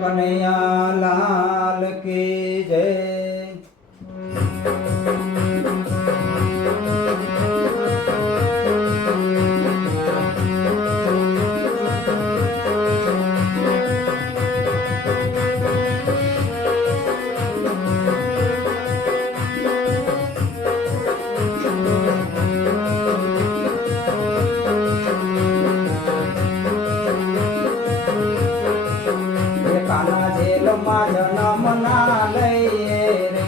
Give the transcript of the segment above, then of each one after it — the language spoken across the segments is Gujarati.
કનૈયા લાલ કી જય। કાના જેલમાં જન્મ ના લઈએ રે,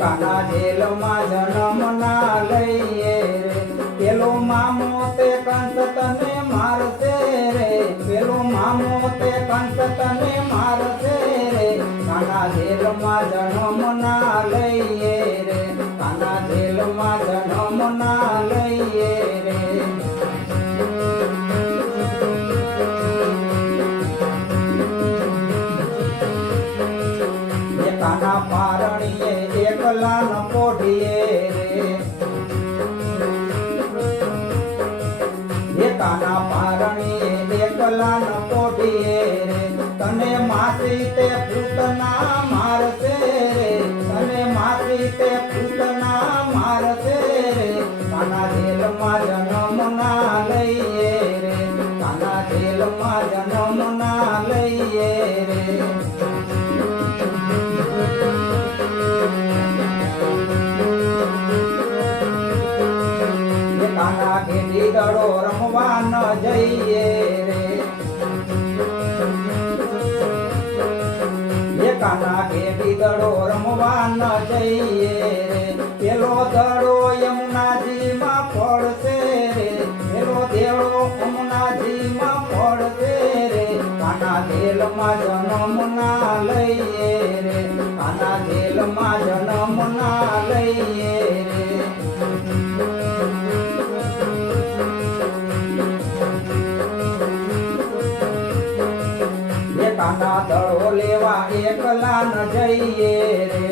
કાના જેલમાં જન્મ ના લઈએ રે, પેલો મામો તે કંસ તને મારશે રે, પેલો મામો તે કંસ તને મારશે રે, કાના જેલમાં જન્મ ના લઈએ રે, કાના જેલમાં જન્મ ના લઈએ રે। કાના પારણીએ એકલા ન પોઢીએ રે, કાના પારણીએ એકલા ન પોઢીએ રે, તને માસી તે પૂતના મારશે રે, તને માસી તે પૂતના મારશે રે, કાના જેલમાં જન્મ ના લઈએ રે, કાના જેલમાં જન્મ ના લઈએ રે। કાના ઘેટી દડો રમવા ન જઈએ રે, કાના ઘેટી દડો રમવા ન જઈએ રે, પેલો દડો યમુનાજીમાં પડશે રે, પેલો દેવડો યમુનાજીમાં પડશે રે, કાના જેલમાં જન્મ ના લઈએ રે, કાના જેલમાં જન્મ ના લઈએ રે। કાના દડો લેવા એકલા ન જઈએ રે,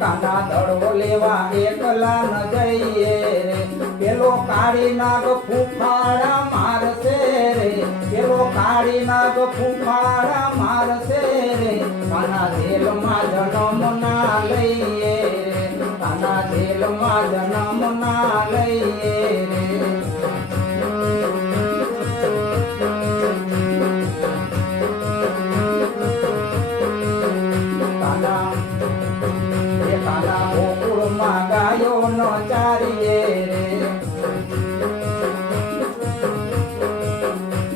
કાના દડો લેવા એકલા ન જઈએ રે, પેલો કાળી નાગ ફૂફાડા મારશે રે, પેલો કાળી નાગ ફૂફાડા મારશે રે, કાના જેલમાં જન્મ ના લઈએ રે, કાના જેલમાં જન્મ ના લઈએ રે। કાના ગોકુળમાં ગાયો ન ચારીએ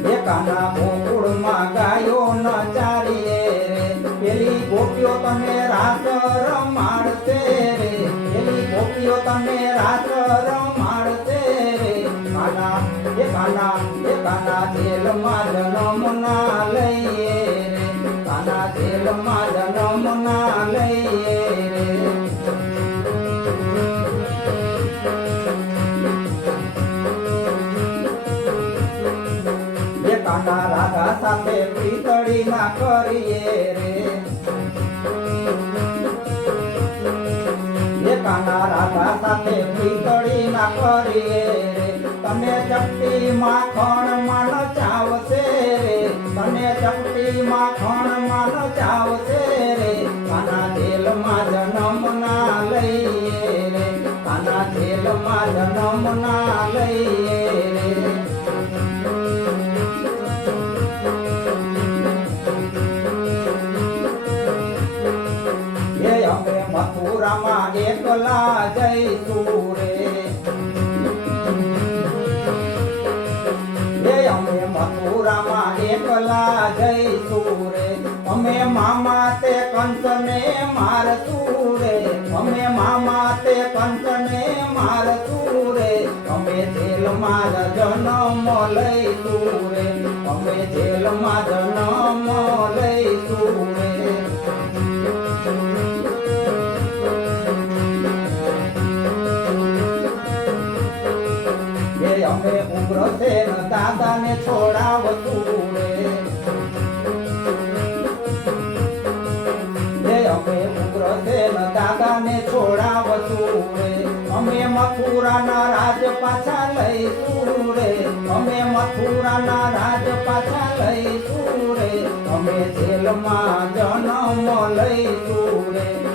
રે, કાના ગોકુળમાં ગાયો ન ચારીએ રે, પેલી ગોપીઓ તને રાસ રમાડશે રે, પેલી ગોપીઓ તને રાસ રમાડશે રે, કાના કાના જેલમાં જન્મ ના લઈએ રે, કાના જેલમાં જન્મ ના લઈએ રે। કાના રાધા સાથે પ્રીતળી ના કરીએ રે, કાના રાધા સાથે પ્રીતળી ના કરીએ રે, તને ચપટી માખણ માન ચાવશે રે, તને ચપટી માખણ માન ચાવશે રે, કાના જેલમાં જન્મ ના લઈએ રે, કાના જેલમાં જન્મ ના લઈએ રે। અમે મથુરામાં એકલા જઈશું રે, અમે મથુરામાં એકલા જઈશું રે, અમે મામા તે કંસને મારશું રે, અમે મામા તે કંસને મારશું રે, અમે જેલમાં જન્મ લઈશું રે, અમે જેલમાં જન્મ લઈશું રે। અમે ઉગ્રસેન દાદાને છોડાવશું રે, અમે ઉગ્રસેન દાદાને છોડાવશું રે, અમે મથુરાના રાજ પાછા લઈશું રે, અમે મથુરાના રાજ પાછા લઈશું રે, અમે જેલમાં જન્મ લઈશું રે.